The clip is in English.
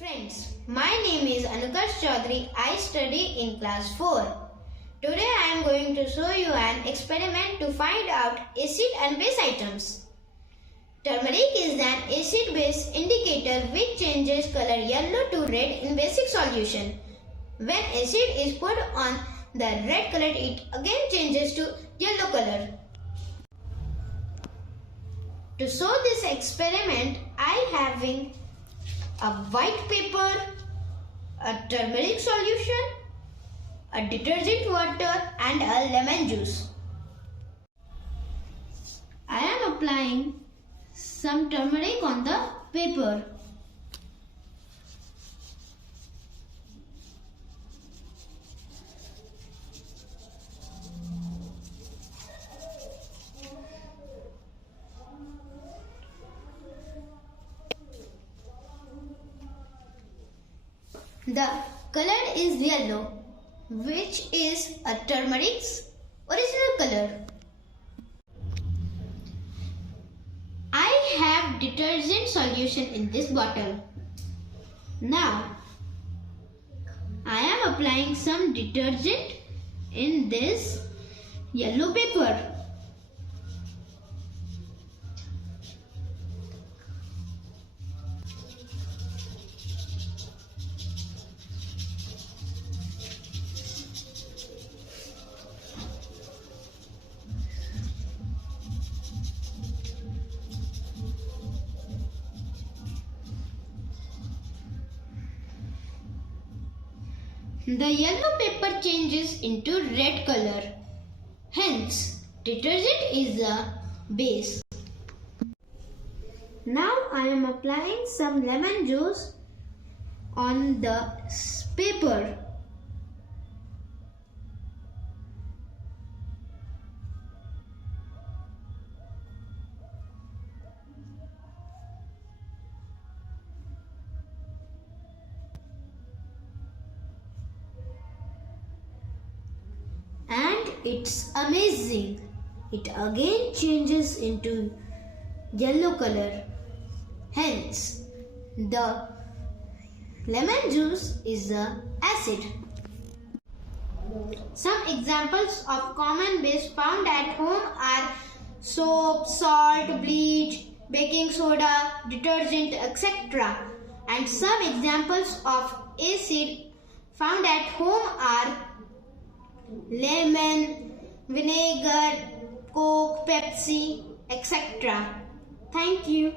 Friends, my name is Anukarsh Chaudhary. I study in class 4. Today I am going to show you an experiment to find out acid and base items. Turmeric is an acid-base indicator which changes color yellow to red in basic solution. When acid is put on the red color, it again changes to yellow color. To show this experiment, I having a white paper, a turmeric solution, a detergent water and a lemon juice. I am applying some turmeric on the paper. The color is yellow, which is a turmeric's original color. I have detergent solution in this bottle. Now, I am applying some detergent in this yellow paper. The yellow paper changes into red color. Hence, detergent is a base. Now I am applying some lemon juice on the paper. And it's amazing. It again changes into yellow color. Hence, the lemon juice is a acid. Some examples of common base found at home are soap, salt, bleach, baking soda, detergent, etc. And some examples of acid found at home are lemon, vinegar, Coke, Pepsi, etc. Thank you.